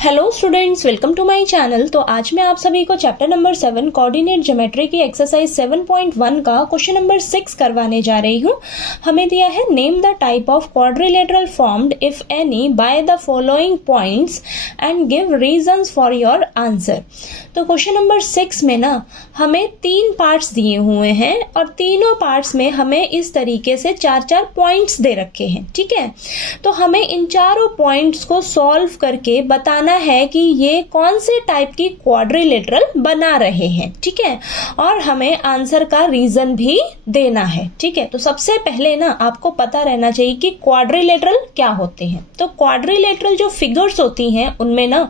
Hello students, welcome to my channel. तो आज मैं आप सभी को चैप्टर नंबर 7 कोऑर्डिनेट ज्योमेट्री की एक्सरसाइज 7.1 का क्वेश्चन नंबर 6 करवाने जा रही हूँ। हमें दिया है name the type of quadrilateral formed if any by the following points and give reasons for your answer. तो क्वेश्चन नंबर 6 में ना हमें 3 पार्ट्स दिए हुए हैं और तीनों पार्ट्स में हमें इस तरीके से 4-4 पॉइंट्स दे रखे हैं। ठीक है, तो हमें इन चारों पॉइंट्स को सॉल्व करके बताना है कि ये कौन से टाइप की क्वाड्रिलेटरल बना रहे हैं। ठीक है, और हमें आंसर का रीजन भी देना है। ठीक है, तो सबसे पहले ना आपको पता रहना चाहिए कि क्वाड्रिलेटरल क्या होते हैं। तो क्वाड्रिलेटरल जो फिगर्स होती हैं उनमें ना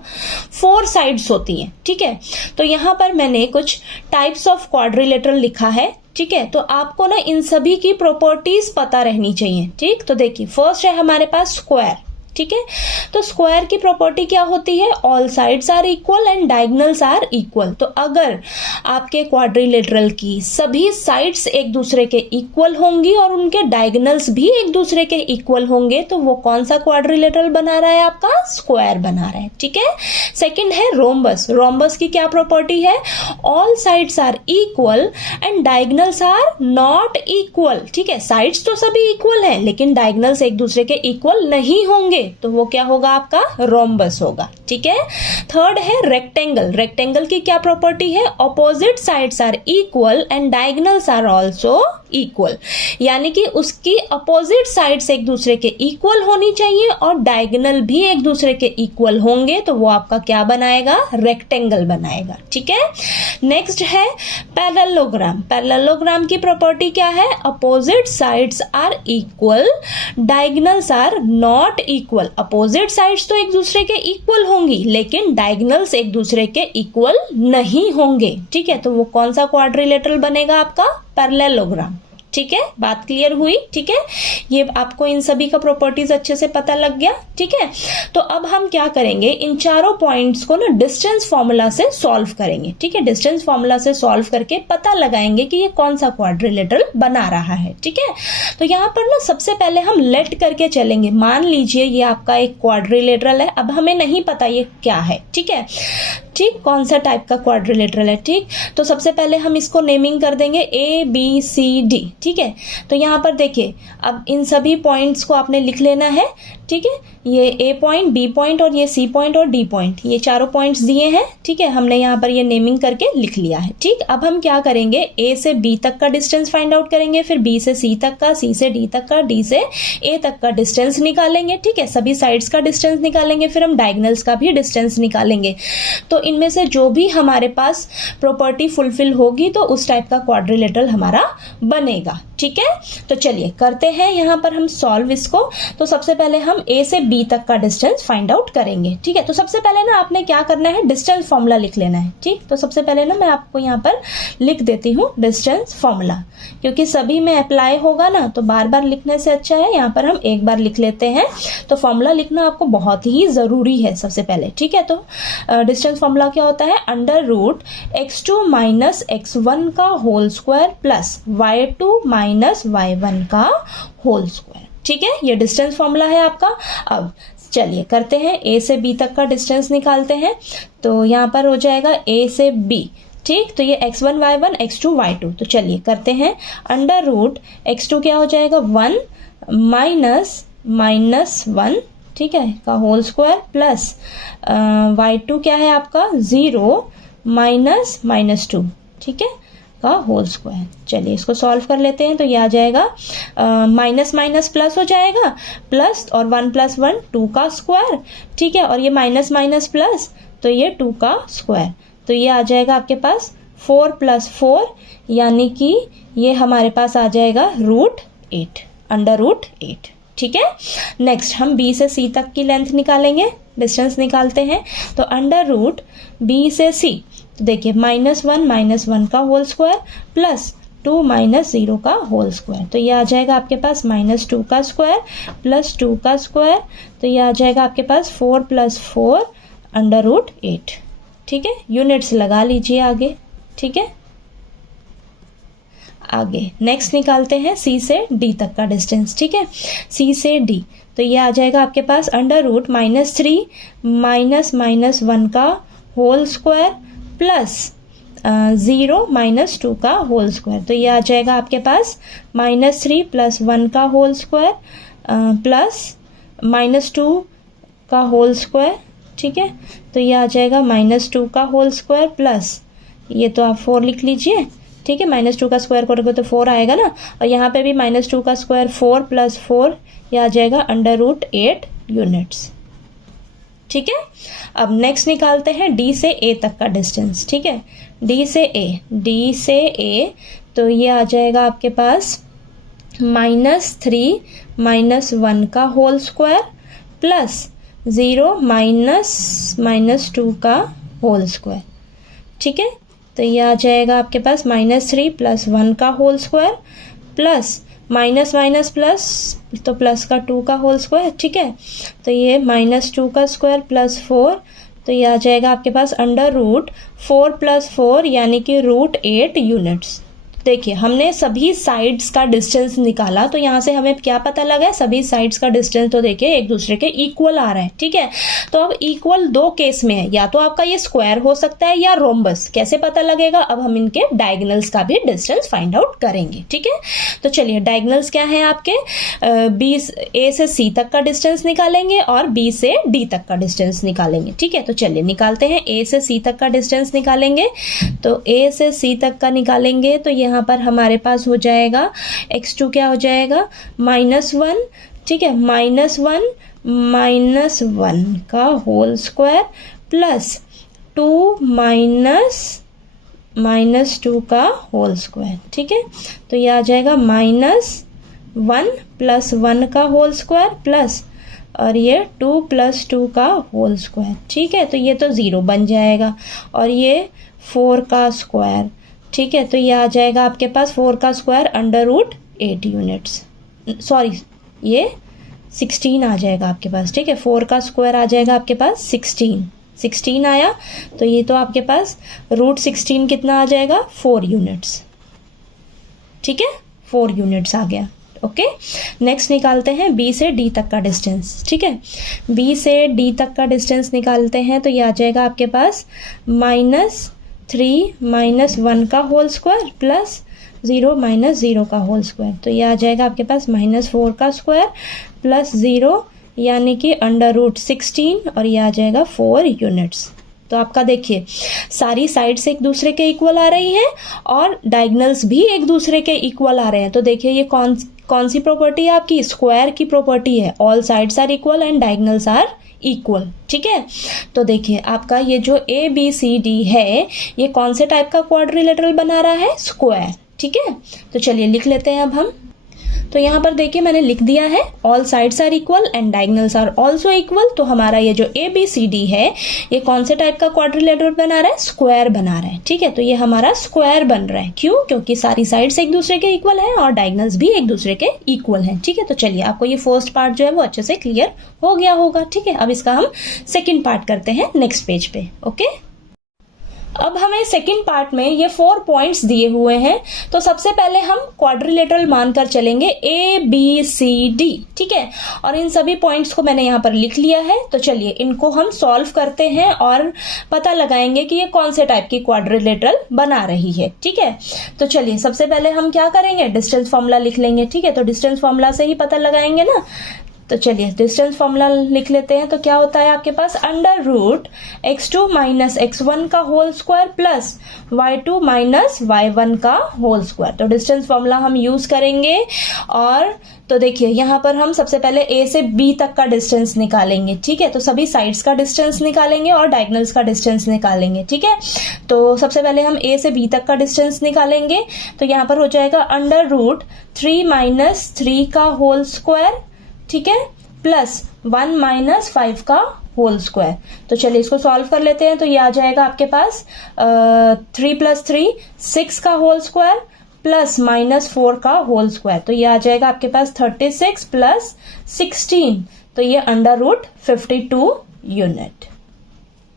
4 साइड्स होती हैं। ठीक है, तो यहां पर मैंने कुछ टाइप्स ऑफ क्वाड्रिलेटरल लिखा है। ठीक है, तो आपको ना इन सभी की प्रॉपर्टीज पता रहनी चाहिए। ठीक, तो देखिए फर्स्ट है हमारे पास स्क्वायर। ठीक है, तो स्क्वायर की प्रॉपर्टी क्या होती है? All sides are equal and diagonals are equal. तो अगर आपके क्वाड्रिलेटरल की सभी साइड्स एक दूसरे के इक्वल होंगी और उनके डायगोनल्स भी एक दूसरे के इक्वल होंगे तो वो कौन सा क्वाड्रिलेटरल बना रहा है? आपका स्क्वायर बना रहा है। ठीक है, सेकंड है रोम्बस। रोम्बस की क्या प्रॉपर्टी है? All sides are equal and diagonals are not equal. ठीक है, साइड्स तो सभी इक्वल हैं लेकिन डायगोनल्स एक दूसरे के इक्वल नहीं होंगे, तो वो क्या होगा? आपका रोम्बस होगा। ठीक है, थर्ड है रेक्टेंगल। रेक्टेंगल की क्या प्रॉपर्टी है? Opposite sides are equal and diagonals are also equal, यानी कि उसकी अपोजिट साइड्स एक दूसरे के इक्वल होनी चाहिए और डायगोनल भी एक दूसरे के इक्वल होंगे, तो वो आपका क्या बनाएगा? रेक्टेंगल बनाएगा। ठीक है, नेक्स्ट है पैरेललोग्राम। पैरेललोग्राम की प्रॉपर्टी क्या है? Opposite sides are equal, diagonals are not equal. Opposite sides तो एक दूसरे के इक्वल होंगी लेकिन डायगोनल्स एक दूसरे के इक्वल नहीं होंगे। ठीक है, तो वो कौन सा क्वाड्रिलेटरल बनेगा? आपका पैरेललोग्राम। ठीक है, बात क्लियर हुई? ठीक है, ये आपको इन सभी का प्रॉपर्टीज अच्छे से पता लग गया। ठीक है, तो अब हम क्या करेंगे? इन चारों पॉइंट्स को ना डिस्टेंस फॉर्मूला से सॉल्व करेंगे। ठीक है, डिस्टेंस फॉर्मूला से सॉल्व करके पता लगाएंगे कि ये कौन सा क्वाड्रिलेटरल बना रहा है। ठीक है, तो यहाँ पर ना सबसे पहले हम लेट करके चलेंगे। मान लीजिए ये आपका एक क्वाड्रिलेटरल है, अब हमें नहीं पता ये क्या है। ठीक है, ठीक, कौन सा टाइप का क्वाड्रिलेटरल है। ठीक, तो सबसे पहले हम इसको नेमिंग कर देंगे ABCD। ठीक है, तो यहाँ पर देखिए अब इन सभी पॉइंट्स को आपने लिख लेना है। ठीक है, ये A पॉइंट, B पॉइंट और ये C पॉइंट और D पॉइंट, ये चारों पॉइंट्स दिए हैं। ठीक है, हमने यहाँ पर ये नेमिंग करके लिख लिया है। ठीक, अब हम क्या करेंगे? A से B तक का डिस्टेंस फाइंड आउट करेंगे, फिर B से C तक का, C से D तक का, D से A तक का डिस्टेंस निकालेंगे। ठीक है, सभी साइड्स का डिस्टेंस निकालेंगे, फिर हम डायगोनल्स का भी डिस्टेंस निकालेंगे। तो इनमें से जो भी हमारे पास प्रॉपर्टी फुलफिल होगी तो उस टाइप का क्वाड्रिलेटरल हमारा बनेगा। ठीक है, तो चलिए करते हैं यहाँ पर हम सॉल्व इसको। तो सबसे पहले हम A से B तक का डिस्टेंस फाइंड आउट करेंगे। ठीक है, तो सबसे पहले ना आपने क्या करना है? डिस्टेंस फॉर्मूला लिख लेना है। ठीक, तो सबसे पहले ना मैं आपको यहाँ पर लिख देती हूँ डिस्टेंस फॉर्मूला, क्योंकि सभी में अप्लाई होगा ना तो बार बार लिखने से अच्छा है यहाँ पर हम एक बार लिख लेते हैं। तो फॉर्मूला लिखना आपको बहुत ही जरूरी है सबसे पहले। ठीक है, तो डिस्टेंस फॉर्मूला क्या होता है? Under root x2 minus x1 का whole square plus y2 minus y1 का होल स्क्वायर। ठीक है, ये डिस्टेंस फॉर्मूला है आपका। अब चलिए करते हैं, A से B तक का डिस्टेंस निकालते हैं। तो यहाँ पर हो जाएगा A से B। ठीक, तो ये x1 y1 x2 y2। तो चलिए करते हैं, अंडर रूट x2 क्या हो जाएगा? 1 माइनस 1, ठीक है, का होल स्क्वायर प्लस y2 क्या है आपका? 0 माइनस 2, ठीक है, का होल स्क्वायर। चलिए इसको सॉल्व कर लेते हैं। तो ये आ जाएगा माइनस माइनस प्लस हो जाएगा, प्लस और 1 + 1 2 का स्क्वायर। ठीक है, और ये माइनस माइनस प्लस तो ये 2 का स्क्वायर। तो ये आ जाएगा आपके पास 4 + 4, यानी कि ये हमारे पास आ जाएगा √8, अंडर रूट 8। ठीक है, नेक्स्ट हम B से C तक की लेंथ निकालेंगे, डिस्टेंस निकालते हैं। तो अंडर रूट B से C, तो देखिए -1 का होल स्क्वायर प्लस 2 - 0 का होल स्क्वायर। तो ये आ जाएगा आपके पास -2 का स्क्वायर प्लस 2 का स्क्वायर। तो ये आ जाएगा आपके पास 4 + 4 अंडर रूट 8। ठीक है, यूनिट्स लगा लीजिए आगे। ठीक है, आगे नेक्स्ट निकालते हैं सी से डी तक का डिस्टेंस, ठीक है, सी से डी। तो ये आ जाएगा आपके पास अंडर रूट -3 माइनस 1 का होल स्क्वायर प्लस 0 -2 का होल स्क्वायर। तो ये आ जाएगा आपके पास -3 + 1 का होल स्क्वायर प्लस -2 का होल स्क्वायर, ठीक है। तो ये आ जाएगा -2 का होल स्क्वायर प्लस, ये तो आप 4 लिख लीजिए, ठीक है, -2 का स्क्वायर करोगे तो 4 आएगा ना, और यहाँ पे भी -2 का स्क्वायर 4 + 4, ये आ जाएगा अंडर रूट 8 यूनिट्स, ठीक है। अब नेक्स्ट निकालते हैं डी से ए तक का डिस्टेंस, ठीक है, डी से ए, तो ये आ जाएगा आपके पास -3 -1 का होल स्क्वायर प्लस 0 -2 का होल स्क्वायर, ठीक है। तो ये आ जाएगा आपके पास -3 + 1 का whole square plus minus plus, तो प्लस का 2 का होल स्क्वायर, ठीक है। तो ये -2 का स्क्वायर प्लस 4, तो ये आ जाएगा आपके पास अंडर रूट 4 + 4 यानी कि रूट 8 यूनिट्स। देखिए हमने सभी साइड्स का डिस्टेंस निकाला, तो यहाँ से हमें क्या पता लगा है, सभी साइड्स का डिस्टेंस तो देखिए एक दूसरे के इक्वल आ रहा है, ठीक है। तो अब इक्वल 2 केस में है, या तो आपका ये स्क्वायर हो सकता है या रोम्बस। कैसे पता लगेगा, अब हम इनके डायगोनल्स का भी डिस्टेंस फाइंड आउट करेंगे, ठीक है। तो चलिए डायगोनल्स क्या है आपके, बी ए से सी तक का डिस्टेंस निकालेंगे और बी से डी तक का डिस्टेंस निकालेंगे, ठीक है। तो चलिए निकालते हैं, ए से सी तक का डिस्टेंस निकालेंगे। तो ए से सी तक का निकालेंगे तो यहाँ पर हमारे पास हो जाएगा x2 क्या हो जाएगा -1, ठीक है, -1 का होल स्क्वायर प्लस 2 -2 का होल स्क्वायर, ठीक है। तो ये आ जाएगा -1 + 1 का होल स्क्वायर प्लस, और ये 2 + 2 का होल स्क्वायर, ठीक है। तो ये तो 0 बन जाएगा, और ये 4 का स्क्वायर, ठीक है। तो ये आ जाएगा आपके पास 4 का square under root 8 units, sorry ये 16 आ जाएगा आपके पास, ठीक है। 4 का स्क्वायर आ जाएगा आपके पास 16 आया, तो ये तो आपके पास रूट 16 कितना आ जाएगा, 4 यूनिट्स, ठीक है, 4 यूनिट्स आ गया, ओके। नेक्स्ट निकालते हैं बी से डी तक का डिस्टेंस, ठीक है। बी से डी तक का डिस्टेंस निकालते हैं तो ये आ जाएगा आपके पास -3 -1 का होल स्क्वायर प्लस 0 -0 का होल स्क्वायर। तो ये आ जाएगा आपके पास -4 का स्क्वायर प्लस 0 यानी कि अंडर रूट 16, और ये आ जाएगा 4 यूनिट्स। तो आपका देखिए सारी साइड्स एक दूसरे के इक्वल आ रही हैं और डायगोनल्स भी एक दूसरे के इक्वल आ रहे हैं। तो देखिए ये कौन सी प्रॉपर्टी है आपकी, स्क्वायर की प्रॉपर्टी है, all sides are equal and diagonals are equal, ठीक है। तो देखिए आपका ये जो ABCD है ये कौन से टाइप का क्वाड्रिलेटरल बना रहा है, स्क्वायर, ठीक है। तो चलिए लिख लेते हैं अब हम। तो यहाँ पर देखिए मैंने लिख दिया है all sides are equal and diagonals are also equal. तो हमारा ये जो ABCD है ये कौन से टाइप का क्वाड्रिलेटरल बना रहा है, स्क्वायर बना रहा है, ठीक है। तो ये हमारा स्क्वायर बन रहा है, क्यों, क्योंकि सारी साइड्स एक दूसरे के इक्वल है और डायगोनल्स भी एक दूसरे के इक्वल हैं, ठीक है। तो चलिए आपको ये फर्स्ट पार्ट जो है वो अच्छे से क्लियर हो गया होगा, ठीक है। अब इसका हम सेकेंड पार्ट करते हैं नेक्स्ट पेज पे, ओके। अब हमें सेकंड पार्ट में ये 4 पॉइंट्स दिए हुए हैं। तो सबसे पहले हम क्वाड्रिलेटरल मानकर चलेंगे ABCD, ठीक है। और इन सभी पॉइंट्स को मैंने यहाँ पर लिख लिया है। तो चलिए इनको हम सॉल्व करते हैं और पता लगाएंगे कि ये कौन से टाइप की क्वाड्रिलेटरल बना रही है, ठीक है। तो चलिए सबसे पहले हम क्या करेंगे, डिस्टेंस फॉर्मूला लिख लेंगे, ठीक है। तो डिस्टेंस फॉर्मूला से ही पता लगाएंगे ना। तो चलिए डिस्टेंस फॉर्मूला लिख लेते हैं। तो क्या होता है आपके पास, अंडर रूट x2 - x1 का whole square plus y2 - y1 का होल स्क्वायर। तो डिस्टेंस फॉर्मूला हम यूज करेंगे। और तो देखिए यहाँ पर हम सबसे पहले A से B तक का डिस्टेंस निकालेंगे, ठीक है। तो सभी साइड्स का डिस्टेंस निकालेंगे और डायगोनल्स का डिस्टेंस निकालेंगे, ठीक है। तो सबसे पहले हम A से B तक का डिस्टेंस निकालेंगे। तो यहाँ पर हो जाएगा अंडर रूट 3 - 3 का होल स्क्वायर, ठीक है, प्लस 1 - 5 का होल स्क्वायर। तो चलिए इसको सॉल्व कर लेते हैं। तो ये आ जाएगा आपके पास 3 + 3 6 का होल स्क्वायर प्लस -4 का होल स्क्वायर। तो ये आ जाएगा आपके पास 36 + 16, तो ये अंडर रूट 52 यूनिट,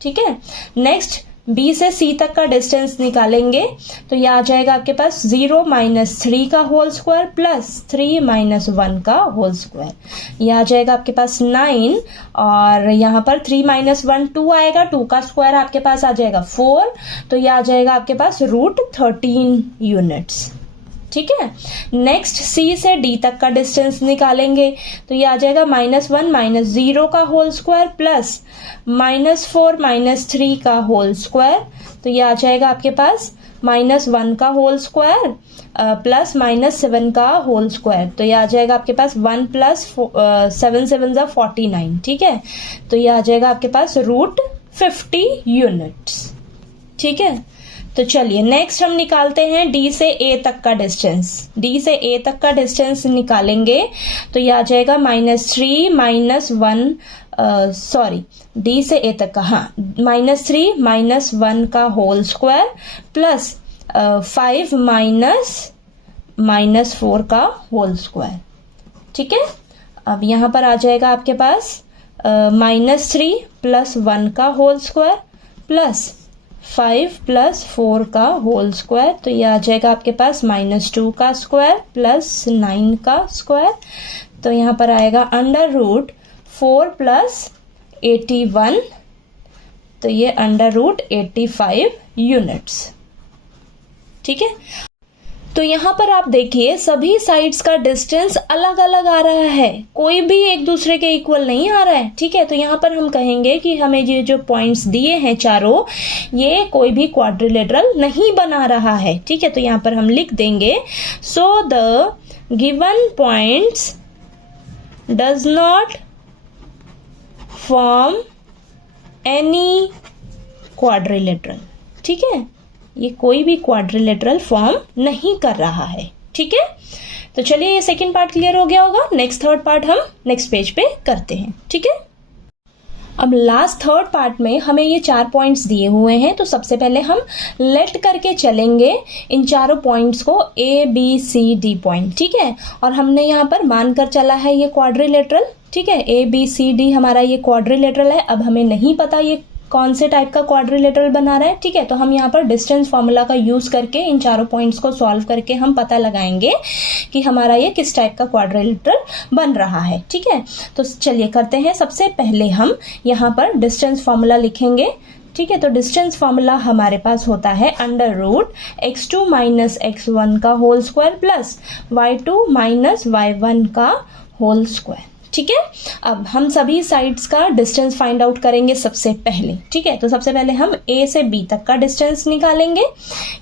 ठीक है। नेक्स्ट B से C तक का डिस्टेंस निकालेंगे तो ये आ जाएगा आपके पास 0 माइनस 3 का होल स्क्वायर प्लस 3 माइनस 1 का होल स्क्वायर। ये आ जाएगा आपके पास 9 और यहाँ पर 3 माइनस 1 2 आएगा, 2 का स्क्वायर आपके पास आ जाएगा 4, तो ये आ जाएगा आपके पास √13 यूनिट्स। ठीक है। नेक्स्ट C से D तक का डिस्टेंस निकालेंगे तो ये आ जाएगा -1 माइनस 0 का होल स्क्वायर प्लस -4 माइनस 3 का होल स्क्वायर, तो ये आ जाएगा आपके पास -1 का होल स्क्वायर प्लस -7 का होल स्क्वायर, तो ये आ जाएगा आपके पास 1 प्लस 7 7 = 49। ठीक है, तो ये आ जाएगा आपके पास √50 यूनिट्स। ठीक है, तो चलिए नेक्स्ट हम निकालते हैं D से A तक का डिस्टेंस। D से A तक का डिस्टेंस निकालेंगे तो ये आ जाएगा -3 माइनस 1 D से A तक का, हाँ, -3 माइनस 1 का होल स्क्वायर प्लस 5 माइनस 4 का होल स्क्वायर। ठीक है, अब यहाँ पर आ जाएगा आपके पास -3 प्लस 1 का होल स्क्वायर प्लस 5 प्लस 4 का होल स्क्वायर, तो ये आ जाएगा आपके पास -2 का स्क्वायर प्लस 9 का स्क्वायर, तो यहाँ पर आएगा √4 प्लस 81, तो ये √85 यूनिट्स। ठीक है, तो यहाँ पर आप देखिए सभी साइड्स का डिस्टेंस अलग अलग आ रहा है, कोई भी एक दूसरे के इक्वल नहीं आ रहा है। ठीक है, तो यहाँ पर हम कहेंगे कि हमें ये जो पॉइंट्स दिए हैं चारों, ये कोई भी क्वाड्रिलेटरल नहीं बना रहा है। ठीक है, तो यहाँ पर हम लिख देंगे so the given points does not form any quadrilateral. ठीक है, ये कोई भी क्वाड्रिलेटरल फॉर्म नहीं कर रहा है। ठीक है, तो चलिए ये सेकंड पार्ट क्लियर हो गया होगा। नेक्स्ट थर्ड पार्ट हम नेक्स्ट पेज पे करते हैं। ठीक है, अब लास्ट थर्ड पार्ट में हमें ये 4 पॉइंट्स दिए हुए हैं, तो सबसे पहले हम लेट करके चलेंगे इन चारों पॉइंट्स को ABCD पॉइंट। ठीक है, और हमने यहाँ पर मानकर चला है ये क्वाड्रिलेटरल। ठीक है, ABCD हमारा ये क्वाड्रिलेटरल है। अब हमें नहीं पता ये कौन से टाइप का क्वाड्रिलेटरल बना रहा है। ठीक है, तो हम यहाँ पर डिस्टेंस फॉर्मूला का यूज करके इन चारों पॉइंट्स को सॉल्व करके हम पता लगाएंगे कि हमारा ये किस टाइप का क्वाड्रिलेटरल बन रहा है। ठीक है, तो चलिए करते हैं। सबसे पहले हम यहाँ पर डिस्टेंस फॉर्मूला लिखेंगे। ठीक है, तो डिस्टेंस फॉर्मूला हमारे पास होता है √x2 माइनस x1 का whole square plus y2 minus y1 का होल स्क्वायर। ठीक है, अब हम सभी साइड्स का डिस्टेंस फाइंड आउट करेंगे सबसे पहले। ठीक है, तो सबसे पहले हम A से B तक का डिस्टेंस निकालेंगे।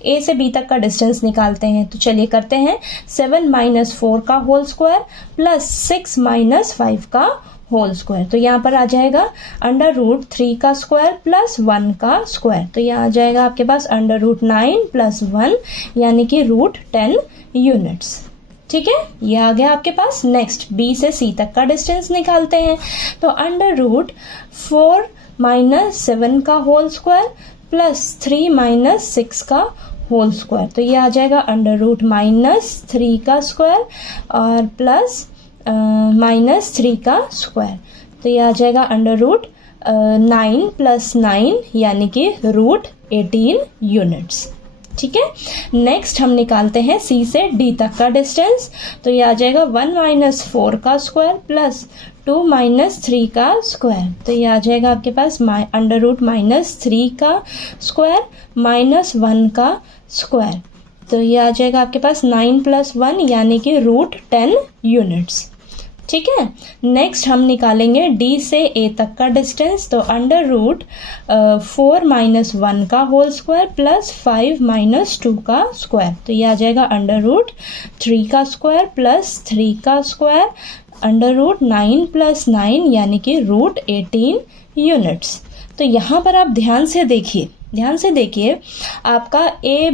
A से B तक का डिस्टेंस निकालते हैं, तो चलिए करते हैं। 7 माइनस 4 का होल स्क्वायर प्लस 6 माइनस 5 का होल स्क्वायर, तो यहाँ पर आ जाएगा √3 का स्क्वायर प्लस 1 का स्क्वायर, तो यहाँ आ जाएगा आपके पास √9 प्लस 1 यानी कि √10 यूनिट्स। ठीक है, ये आ गया आपके पास। नेक्स्ट B से C तक का डिस्टेंस निकालते हैं, तो √4 माइनस 7 का होल स्क्वायर प्लस 3 माइनस 6 का होल स्क्वायर, तो ये आ जाएगा √-3 का स्क्वायर और प्लस -3 का स्क्वायर, तो ये आ जाएगा √9 प्लस 9 यानी कि √18 यूनिट्स। ठीक है, नेक्स्ट हम निकालते हैं C से D तक का डिस्टेंस, तो ये आ जाएगा 1 माइनस 4 का स्क्वायर प्लस 2 माइनस 3 का स्क्वायर, तो ये आ जाएगा आपके पास √-3 का स्क्वायर माइनस 1 का स्क्वायर, तो ये आ जाएगा आपके पास 9 प्लस 1 यानी कि √10 यूनिट्स। ठीक है, नेक्स्ट हम निकालेंगे D से A तक का डिस्टेंस, तो √4 माइनस 1 का होल स्क्वायर प्लस 5 माइनस 2 का स्क्वायर, तो ये आ जाएगा √3 का स्क्वायर प्लस 3 का स्क्वायर √9 प्लस 9 यानी कि √18 यूनिट्स। तो यहाँ पर आप ध्यान से देखिए आपका ए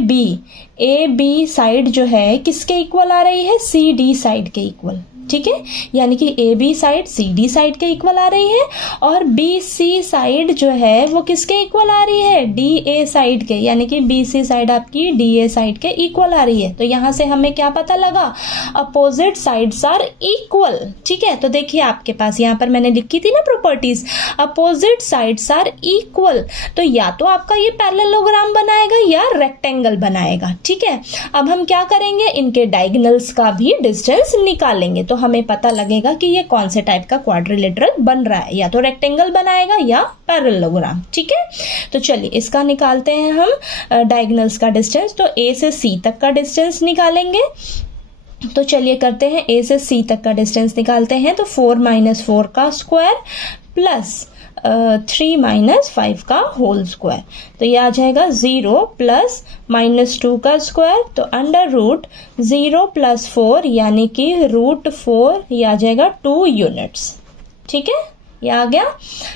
बी साइड जो है किसके इक्वल आ रही है? CD साइड के इक्वल। ठीक है, यानी कि A B side C D side के इक्वल आ रही है और बी सी साइड जो है वो किसके इक्वल आ रही है, डी ए साइड के, यानी कि बी सी साइड आपकी डी ए साइड के इक्वल आ रही है। तो यहाँ से हमें क्या पता लगा, अपोजिट साइड्स आर इक्वल। ठीक है, तो देखिए आपके पास यहाँ पर मैंने लिखी थी ना properties, opposite sides are equal, तो या तो आपका ये पैरेललोग्राम बनाएगा या रेक्टेंगल बनाएगा। ठीक है, अब हम क्या करेंगे, इनके डायगोनल्स का भी डिस्टेंस निकालेंगे तो हमें पता लगेगा कि ये कौन से टाइप का क्वाड्रिलेटरल बन रहा है, या तो रेक्टेंगल बनाएगा या पैरेललोग्राम। ठीक है, तो चलिए इसका निकालते हैं हम डायगोनल्स का डिस्टेंस। तो ए से सी तक का डिस्टेंस निकालेंगे, तो चलिए करते हैं, ए से सी तक का डिस्टेंस निकालते हैं। तो 4 - 4 का स्क्वायर प्लस 3 - 5 का होल स्क्वायर, तो ये आ जाएगा 0 प्लस -2 का स्क्वायर, तो अंडर रूट 0 + 4 यानी कि √4, ये आ जाएगा 2 यूनिट्स। ठीक है, ये आ गया।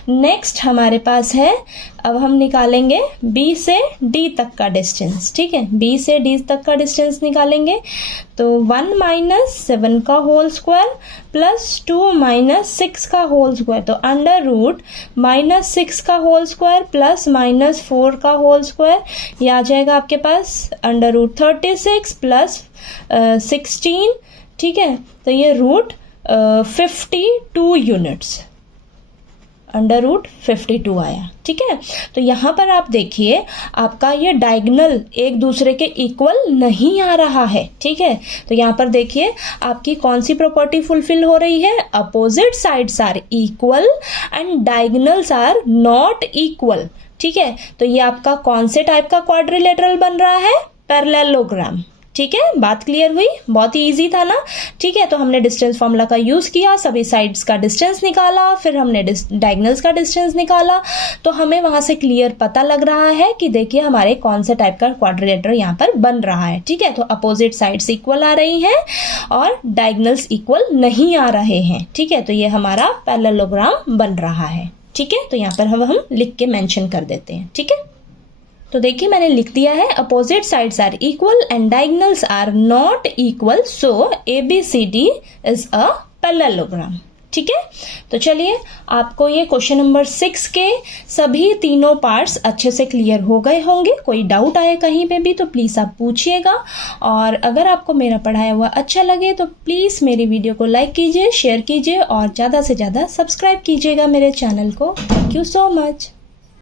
नेक्स्ट हमारे पास है, अब हम निकालेंगे B से D तक का डिस्टेंस। ठीक है, B से D तक का डिस्टेंस निकालेंगे, तो 1 - 7 का होल स्क्वायर प्लस 2 - 6 का होल स्क्वायर, तो अंडर रूट -6 का होल स्क्वायर प्लस -4 का होल स्क्वायर, ये आ जाएगा आपके पास अंडर रूट 36 प्लस 16। ठीक है, तो ये √52 यूनिट्स, अंडर रूट 52 आया। ठीक है, तो यहाँ पर आप देखिए आपका ये डायगोनल एक दूसरे के इक्वल नहीं आ रहा है। ठीक है, तो यहाँ पर देखिए आपकी कौन सी प्रॉपर्टी फुलफिल हो रही है, opposite sides are equal and diagonals are not equal. ठीक है, तो ये आपका कौन से टाइप का क्वाड्रिलेटरल बन रहा है, पैरेललोग्राम। ठीक है, बात क्लियर हुई, बहुत ही इजी था ना। ठीक है, तो हमने डिस्टेंस फॉर्मूला का यूज किया, सभी साइड्स का डिस्टेंस निकाला, फिर हमने डायगोनल्स का डिस्टेंस निकाला, तो हमें वहां से क्लियर पता लग रहा है कि देखिए हमारे कौन से टाइप का क्वाड्रिलेटरल यहाँ पर बन रहा है। ठीक है, तो अपोजिट साइड्स इक्वल आ रही हैं और डायगोनल्स इक्वल नहीं आ रहे हैं। ठीक है, तो ये हमारा पैरेललोग्राम बन रहा है। ठीक है, तो यहाँ पर हम लिख के मेंशन कर देते हैं। ठीक है, तो देखिए मैंने लिख दिया है, opposite sides are equal and diagonals are not equal, so ABCD is a parallelogram. ठीक है, तो चलिए आपको ये क्वेश्चन नंबर 6 के सभी तीनों पार्ट्स अच्छे से क्लियर हो गए होंगे। कोई डाउट आए कहीं पे भी तो प्लीज़ आप पूछिएगा, और अगर आपको मेरा पढ़ाया हुआ अच्छा लगे तो प्लीज़ मेरी वीडियो को लाइक कीजिए, शेयर कीजिए और ज़्यादा से ज़्यादा सब्सक्राइब कीजिएगा मेरे चैनल को। Thank you so much.